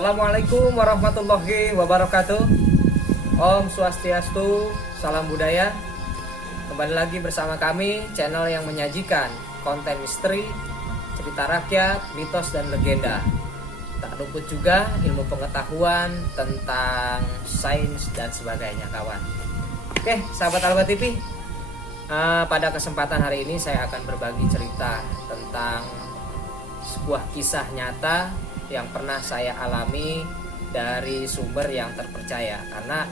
Assalamualaikum warahmatullahi wabarakatuh. Om Swastiastu, salam budaya. Kembali lagi bersama kami, channel yang menyajikan konten misteri, cerita rakyat, mitos dan legenda. Tak luput juga ilmu pengetahuan tentang sains dan sebagainya, kawan. Oke, sahabat Alba TV, pada kesempatan hari ini saya akan berbagi cerita tentang sebuah kisah nyata yang pernah saya alami dari sumber yang terpercaya, karena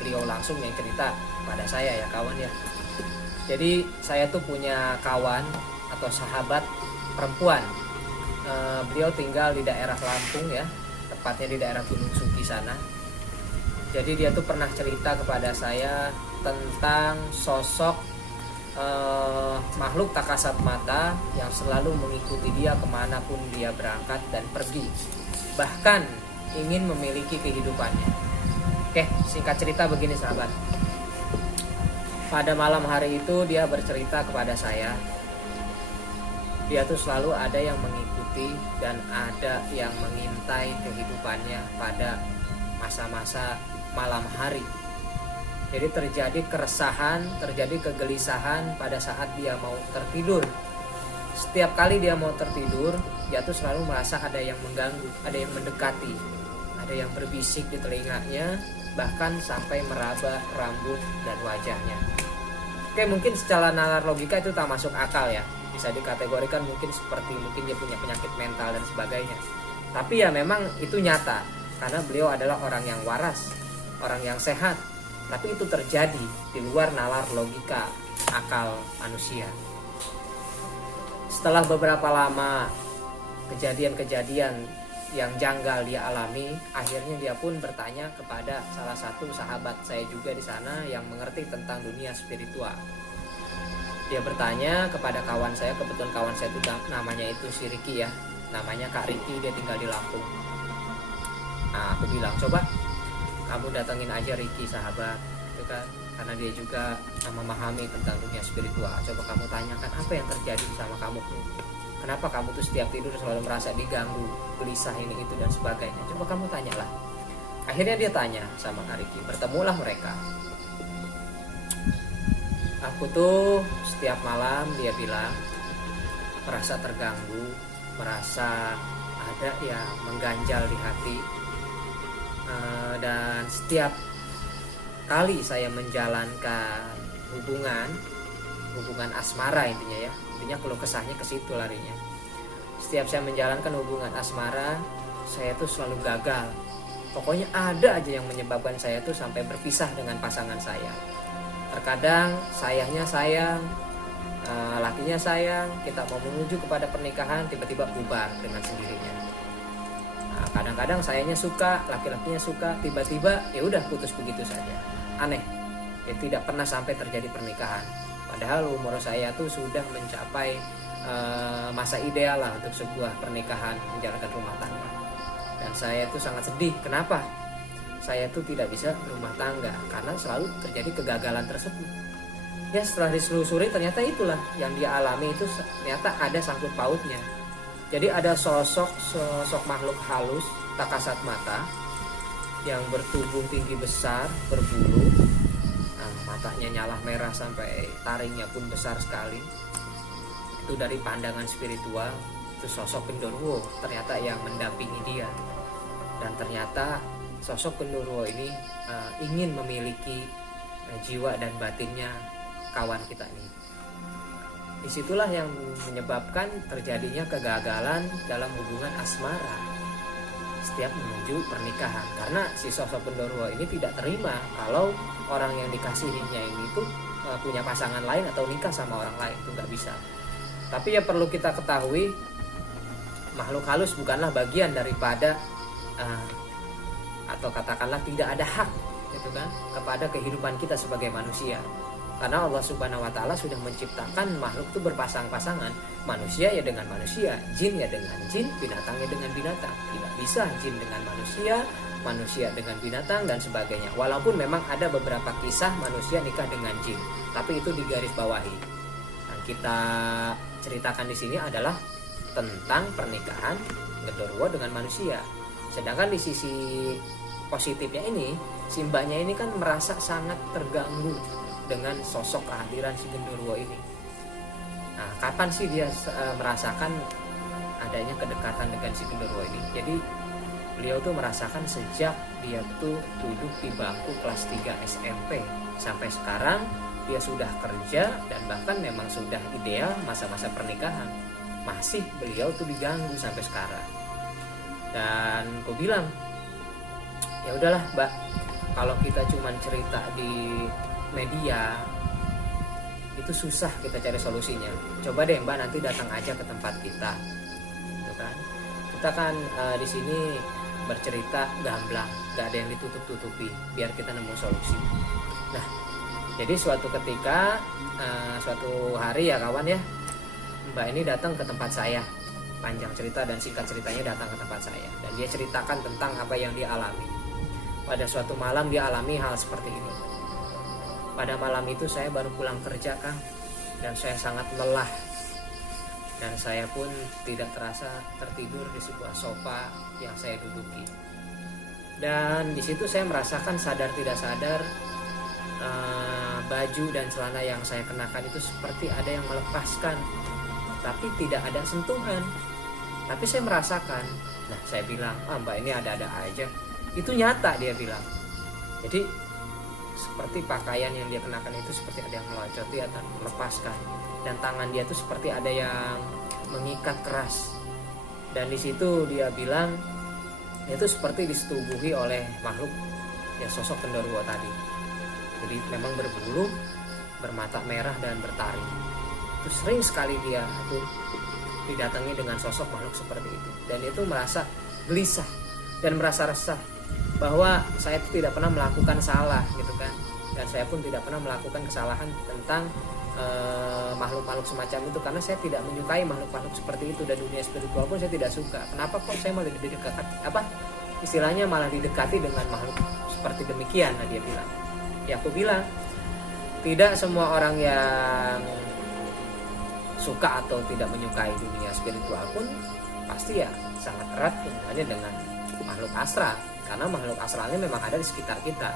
beliau langsung yang cerita pada saya ya kawan ya. Jadi saya tuh punya kawan atau sahabat perempuan. Beliau tinggal di daerah Lampung ya, tepatnya di daerah Gunung Sugi sana. Jadi dia tuh pernah cerita kepada saya tentang sosok makhluk tak kasat mata yang selalu mengikuti dia kemanapun dia berangkat dan pergi, bahkan ingin memiliki kehidupannya. Oke, singkat cerita begini sahabat. Pada malam hari itu dia bercerita kepada saya, dia tuh selalu ada yang mengikuti dan ada yang mengintai kehidupannya pada masa-masa malam hari. Jadi terjadi keresahan, terjadi kegelisahan pada saat dia mau tertidur. Setiap kali dia mau tertidur, dia tuh selalu merasa ada yang mengganggu, ada yang mendekati, ada yang berbisik di telinganya, bahkan sampai meraba rambut dan wajahnya. Oke, mungkin secara nalar logika itu tak masuk akal ya. Bisa dikategorikan mungkin dia punya penyakit mental dan sebagainya. Tapi ya memang itu nyata, karena beliau adalah orang yang waras, orang yang sehat. Tapi itu terjadi di luar nalar logika akal manusia. Setelah beberapa lama kejadian-kejadian yang janggal dia alami, akhirnya dia pun bertanya kepada salah satu sahabat saya juga di sana yang mengerti tentang dunia spiritual. Dia bertanya kepada kawan saya, kebetulan kawan saya itu namanya itu si Riki ya, namanya Kak Riki, dia tinggal di Lampung. Nah, aku bilang, coba kamu datengin aja Riki sahabat, itu kan, karena dia juga memahami tentang dunia spiritual. Coba kamu tanyakan apa yang terjadi sama kamu, kenapa kamu tuh setiap tidur selalu merasa diganggu, gelisah ini itu dan sebagainya. Coba kamu tanyalah. Akhirnya dia tanya sama Kak Riki, bertemulah mereka. Aku tuh setiap malam, dia bilang, merasa terganggu, merasa ada yang mengganjal di hati. Dan setiap kali saya menjalankan hubungan asmara intinya keluh kesahnya ke situ larinya. Setiap saya menjalankan hubungan asmara, saya tuh selalu gagal. Pokoknya ada aja yang menyebabkan saya tuh sampai berpisah dengan pasangan saya. Terkadang sayangnya sayang, lakinya sayang, kita mau menuju kepada pernikahan, tiba-tiba bubar dengan sendirinya. Kadang-kadang sayanya suka, laki-lakinya suka, tiba-tiba ya udah putus begitu saja. Aneh, ya tidak pernah sampai terjadi pernikahan. Padahal umur saya tuh sudah mencapai masa ideal lah untuk sebuah pernikahan, menjalankan rumah tangga. Dan saya tuh sangat sedih. Kenapa? Saya tuh tidak bisa berumah tangga karena selalu terjadi kegagalan tersebut. Ya setelah diselusuri ternyata itulah yang dia alami, itu ternyata ada sangkut pautnya. Jadi ada sosok makhluk halus tak kasat mata yang bertubuh tinggi besar, berbulu, matanya nyala merah sampai taringnya pun besar sekali. Itu dari pandangan spiritual, itu sosok Genderuwo ternyata yang mendampingi dia. Dan ternyata sosok Genderuwo ini ingin memiliki jiwa dan batinnya kawan kita ini. Disitulah yang menyebabkan terjadinya kegagalan dalam hubungan asmara setiap menuju pernikahan, karena si sosok Genderuwo ini tidak terima kalau orang yang dikasihinya ini tuh punya pasangan lain atau nikah sama orang lain, itu nggak bisa. Tapi ya perlu kita ketahui, makhluk halus bukanlah bagian daripada atau katakanlah tidak ada hak gitu kan kepada kehidupan kita sebagai manusia. Karena Allah Subhanahu wa Ta'ala sudah menciptakan makhluk itu berpasang-pasangan, manusia ya dengan manusia, jin ya dengan jin, binatang ya dengan binatang. Tidak bisa jin dengan manusia dengan binatang dan sebagainya. Walaupun memang ada beberapa kisah manusia nikah dengan jin, tapi itu digarisbawahi. Yang kita ceritakan di sini adalah tentang pernikahan Genderuwo dengan manusia. Sedangkan di sisi positifnya ini, si mbaknya ini kan merasa sangat terganggu dengan sosok kehadiran si genderuwo ini. Nah, kapan sih dia merasakan adanya kedekatan dengan si genderuwo ini? Jadi beliau tuh merasakan sejak dia tuh duduk di bangku kelas 3 SMP sampai sekarang dia sudah kerja dan bahkan memang sudah ideal masa-masa pernikahan, masih beliau tuh diganggu sampai sekarang. Dan gue bilang, ya udahlah mbak, kalau kita cuman cerita di media itu susah kita cari solusinya. Coba deh mbak nanti datang aja ke tempat kita, gitu kan? Kita kan di sini bercerita gamblang, gak ada yang ditutup-tutupi, biar kita nemu solusi. Nah, jadi suatu ketika, suatu hari ya kawan ya, mbak ini datang ke tempat saya. Panjang cerita dan singkat ceritanya datang ke tempat saya, dan dia ceritakan tentang apa yang dia alami. Pada suatu malam dia alami hal seperti ini. Pada malam itu saya baru pulang kerja Kang, dan saya sangat lelah. Dan saya pun tidak terasa tertidur di sebuah sofa yang saya duduki. Dan di situ saya merasakan sadar tidak sadar baju dan celana yang saya kenakan itu seperti ada yang melepaskan, tapi tidak ada sentuhan. Tapi saya merasakan. Nah, saya bilang, mbak ini ada-ada aja. Itu nyata, dia bilang. Jadi seperti pakaian yang dia kenakan itu seperti ada yang melocoti atau melepaskan, dan tangan dia itu seperti ada yang mengikat keras. Dan di situ dia bilang itu seperti disetubuhi oleh makhluk ya, sosok genderuwo tadi. Jadi memang berbulu, bermata merah dan bertaring. Itu sering sekali dia itu didatangi dengan sosok makhluk seperti itu, dan itu merasa gelisah dan merasa resah bahwa saya itu tidak pernah melakukan salah, gitu kan. Dan saya pun tidak pernah melakukan kesalahan tentang makhluk-makhluk semacam itu, karena saya tidak menyukai makhluk-makhluk seperti itu, dan dunia spiritual pun saya tidak suka. Kenapa kok saya malah istilahnya malah didekati dengan makhluk seperti demikian? Nah, dia bilang. Ya aku bilang, tidak semua orang yang suka atau tidak menyukai dunia spiritual pun pasti ya sangat erat hubungannya dengan makhluk astral, karena makhluk astralnya memang ada di sekitar kita.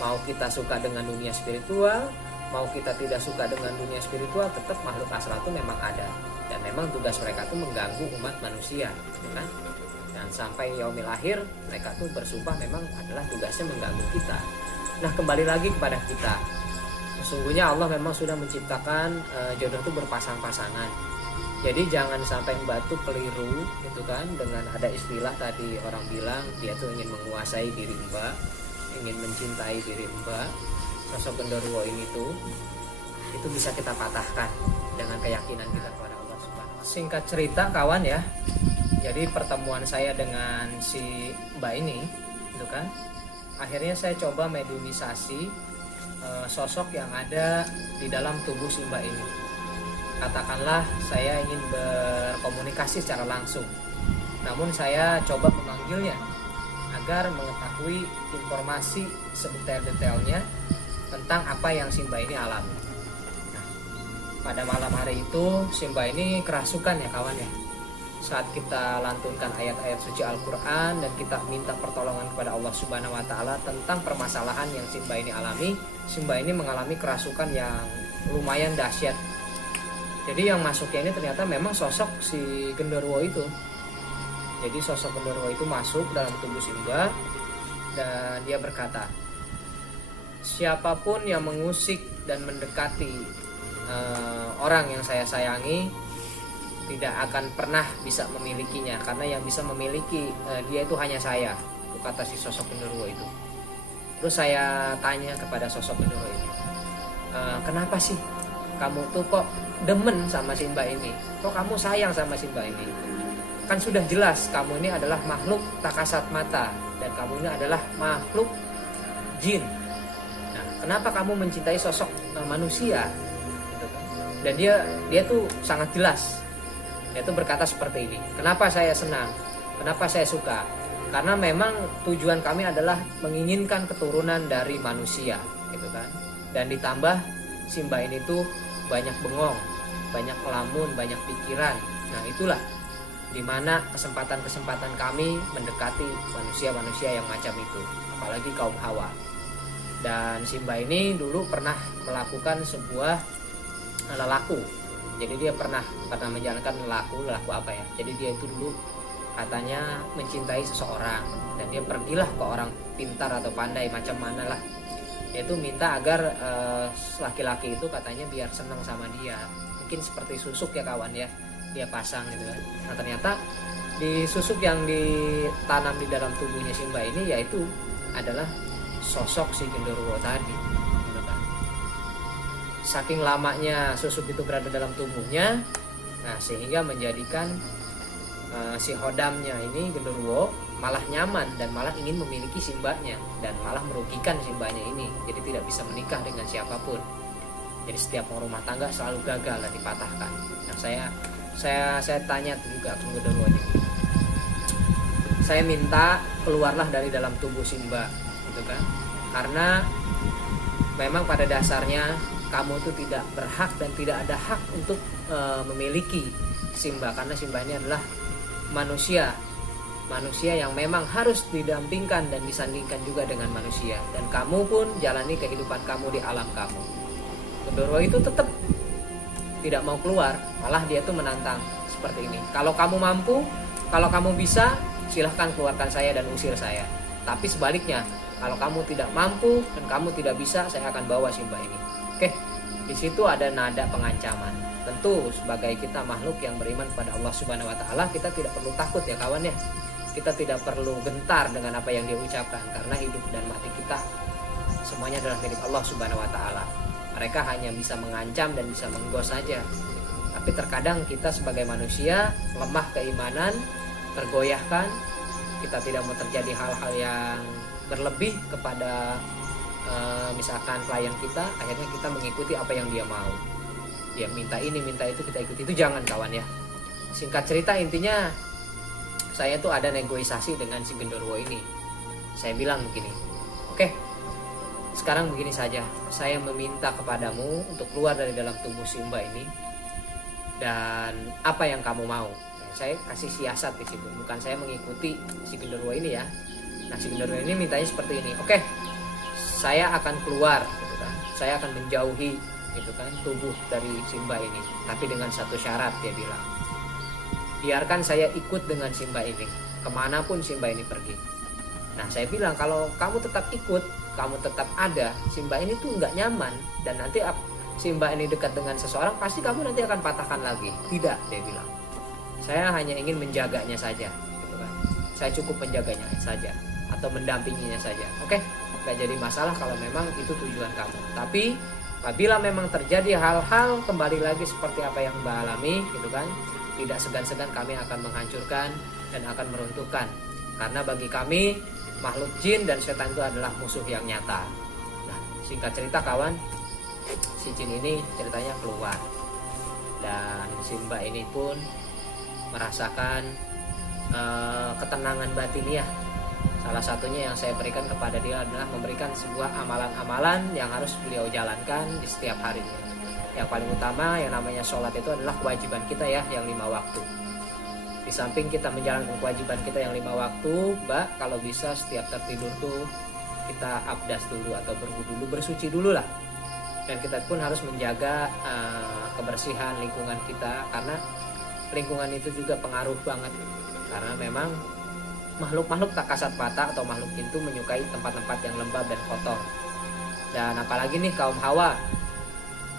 Mau kita suka dengan dunia spiritual, mau kita tidak suka dengan dunia spiritual, tetap makhluk astral itu memang ada, dan memang tugas mereka itu mengganggu umat manusia, gitu kan? Dan sampai yaumil akhir mereka tuh bersumpah memang adalah tugasnya mengganggu kita. Nah, kembali lagi kepada kita. Sesungguhnya Allah memang sudah menciptakan jodoh itu berpasang-pasangan. Jadi jangan sampai mbak tuh keliru, gitu kan, dengan ada istilah tadi orang bilang dia tuh ingin menguasai diri mbak, ingin mencintai diri mbak. Sosok genderuwo ini tuh itu bisa kita patahkan dengan keyakinan kita kepada Allah Subhanahu wa Ta'ala. Singkat cerita kawan ya, jadi pertemuan saya dengan si mbak ini, gitu kan, akhirnya saya coba mediumisasi sosok yang ada di dalam tubuh si mbak ini. Katakanlah saya ingin berkomunikasi secara langsung, namun saya coba memanggilnya agar mengetahui informasi sedetail-detailnya tentang apa yang si mbak ini alami. Nah, pada malam hari itu si mbak ini kerasukan ya kawan ya. Saat kita lantunkan ayat-ayat suci Al-Quran dan kita minta pertolongan kepada Allah Subhanahu wa Ta'ala tentang permasalahan yang si mbak ini alami, si mbak ini mengalami kerasukan yang lumayan dahsyat. Jadi yang masuknya ini ternyata memang sosok si genderuwo itu. Jadi sosok genderuwo itu masuk dalam tubuh si mbak, dan dia berkata, siapapun yang mengusik dan mendekati orang yang saya sayangi tidak akan pernah bisa memilikinya, karena yang bisa memiliki dia itu hanya saya. Itu kata si sosok genderuwo itu. Terus saya tanya kepada sosok genderuwo itu, kenapa sih kamu tuh kok demen sama si mbak ini? Kok kamu sayang sama si mbak ini? Kan sudah jelas kamu ini adalah makhluk tak kasat mata, dan kamu ini adalah makhluk jin. Nah, kenapa kamu mencintai sosok manusia? Dan dia tuh sangat jelas. Dia tuh berkata seperti ini, kenapa saya senang, kenapa saya suka, karena memang tujuan kami adalah menginginkan keturunan dari manusia, gitu kan. Dan ditambah si mbak ini tuh banyak bengong, banyak melamun, banyak pikiran. Nah itulah di mana kesempatan-kesempatan kami mendekati manusia-manusia yang macam itu, apalagi kaum Hawa. Dan Simba ini dulu pernah melakukan sebuah lelaku. Jadi dia pernah menjalankan lelaku apa ya? Jadi dia itu dulu katanya mencintai seseorang, dan dia pergilah ke orang pintar atau pandai macam mana lah. Dia itu minta agar laki-laki itu katanya biar senang sama dia. Mungkin seperti susuk ya kawan ya, dia pasang gitu kan. Nah ternyata di susuk yang ditanam di dalam tubuhnya Simba ini yaitu adalah sosok si genderuwo tadi gitu kan. Saking lamanya susuk itu berada dalam tubuhnya, nah sehingga menjadikan si hodamnya ini genderuwo malah nyaman dan malah ingin memiliki Simbanya, dan malah merugikan Simbanya ini, jadi tidak bisa menikah dengan siapapun. Jadi setiap rumah tangga selalu gagal dan dipatahkan. Nah saya tanya juga ke genderuwonya, saya minta keluarlah dari dalam tubuh Simba gitu kan, karena memang pada dasarnya kamu itu tidak berhak dan tidak ada hak untuk memiliki Simba, karena Simba ini adalah manusia yang memang harus didampingkan dan disandingkan juga dengan manusia, dan kamu pun jalani kehidupan kamu di alam kamu. Genderuwo itu tetap tidak mau keluar, malah dia tuh menantang seperti ini, kalau kamu mampu, kalau kamu bisa, silahkan keluarkan saya dan usir saya. Tapi sebaliknya, kalau kamu tidak mampu dan kamu tidak bisa, saya akan bawa Simba ini. Oke, di situ ada nada pengancaman. Tentu sebagai kita makhluk yang beriman kepada Allah Subhanahu Wa Taala, kita tidak perlu takut ya kawan ya. Kita tidak perlu gentar dengan apa yang dia ucapkan, karena hidup dan mati kita semuanya adalah milik Allah Subhanahu Wa Taala. Mereka hanya bisa mengancam dan bisa menggos saja. Tapi terkadang kita sebagai manusia lemah keimanan, tergoyahkan, kita tidak mau terjadi hal-hal yang berlebih kepada misalkan klien kita, akhirnya kita mengikuti apa yang dia mau. Dia minta ini, minta itu, kita ikuti. Itu jangan kawan ya. Singkat cerita intinya, saya tuh ada negosiasi dengan si genderuwo ini. Saya bilang begini, oke, sekarang begini saja, saya meminta kepadamu untuk keluar dari dalam tubuh Simba ini, dan apa yang kamu mau. Saya kasih siasat di situ, bukan saya mengikuti si genderuwo ini ya. Nah si genderuwo ini mintanya seperti ini, oke, saya akan keluar gitu kan, saya akan menjauhi gitu kan tubuh dari Simba ini, tapi dengan satu syarat. Dia bilang, biarkan saya ikut dengan Simba ini kemanapun Simba ini pergi. Nah saya bilang, kalau kamu tetap ikut, kamu tetap ada, Simba ini tuh nggak nyaman, dan nanti Simba ini dekat dengan seseorang, pasti kamu nanti akan patahkan lagi. Tidak, dia bilang, saya hanya ingin menjaganya saja gitu kan. Saya cukup menjaganya saja atau mendampinginya saja. Oke, nggak jadi masalah kalau memang itu tujuan kamu. Tapi apabila memang terjadi hal-hal kembali lagi seperti apa yang Mbak alami gitu kan, tidak segan-segan kami akan menghancurkan dan akan meruntuhkan. Karena bagi kami makhluk jin dan setan itu adalah musuh yang nyata. Nah, singkat cerita kawan, si jin ini ceritanya keluar, dan Simba ini pun merasakan ketenangan batiniah. Salah satunya yang saya berikan kepada dia adalah memberikan sebuah amalan-amalan yang harus beliau jalankan di setiap harinya. Yang paling utama yang namanya sholat itu adalah kewajiban kita ya, yang 5 waktu. Di samping kita menjalankan kewajiban kita yang 5 waktu, Mbak, kalau bisa setiap tertidur tuh kita abdas dulu atau berwudu dulu, bersuci dulu lah. Dan kita pun harus menjaga kebersihan lingkungan kita, karena lingkungan itu juga pengaruh banget. Karena memang makhluk-makhluk tak kasat mata atau makhluk itu menyukai tempat-tempat yang lembab dan kotor. Dan apalagi nih kaum Hawa,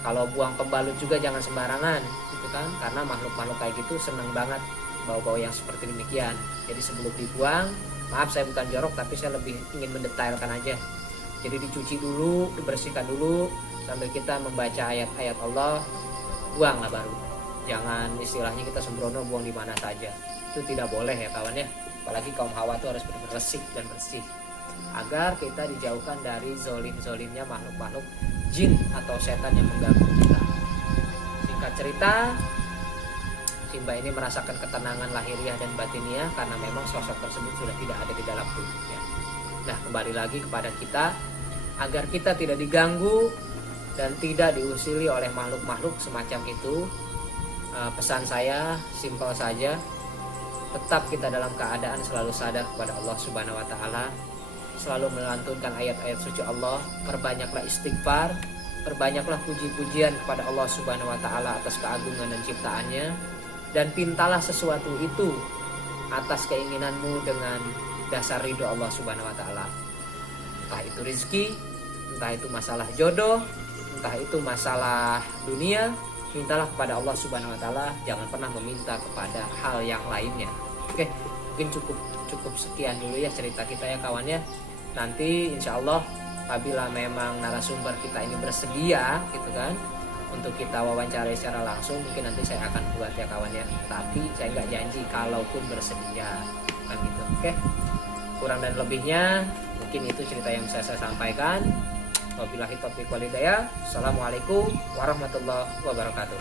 kalau buang pembalut juga jangan sembarangan gitu kan, karena makhluk-makhluk kayak gitu senang banget bau-bau yang seperti demikian. Jadi sebelum dibuang, maaf saya bukan jorok, tapi saya lebih ingin mendetailkan aja. Jadi dicuci dulu, dibersihkan dulu, sambil kita membaca ayat-ayat Allah, buanglah baru. Jangan istilahnya kita sembrono buang di mana saja. Itu tidak boleh ya kawan ya. Apalagi kaum Hawa itu harus benar-benar resik dan bersih, agar kita dijauhkan dari zolim-zolimnya makhluk-makhluk jin atau setan yang mengganggu kita. Singkat cerita, Simba ini merasakan ketenangan lahiriah dan batiniah karena memang sosok tersebut sudah tidak ada di dalam tubuhnya. Nah, kembali lagi kepada kita, agar kita tidak diganggu dan tidak diusili oleh makhluk-makhluk semacam itu. Pesan saya simpel saja, tetap kita dalam keadaan selalu sadar kepada Allah Subhanahu wa taala, selalu melantunkan ayat-ayat suci Allah, perbanyaklah istighfar, perbanyaklah puji-pujian kepada Allah Subhanahu wa taala atas keagungan dan ciptaannya, dan pintalah sesuatu itu atas keinginanmu dengan dasar ridho Allah Subhanahu wa taala. Entah itu rezeki, entah itu masalah jodoh, entah itu masalah dunia, mintalah kepada Allah Subhanahu wa taala, jangan pernah meminta kepada hal yang lainnya. Oke, mungkin cukup sekian dulu ya cerita kita ya kawan ya. Nanti insya Allah apabila memang narasumber kita ini bersedia gitu kan untuk kita wawancarai secara langsung, mungkin nanti saya akan buat ya kawan ya. Tapi saya nggak janji kalaupun bersedia kan gitu. Oke, kurang dan lebihnya mungkin itu cerita yang bisa saya sampaikan. Wabillahi taufiq wal hidayah. Assalamualaikum warahmatullahi wabarakatuh.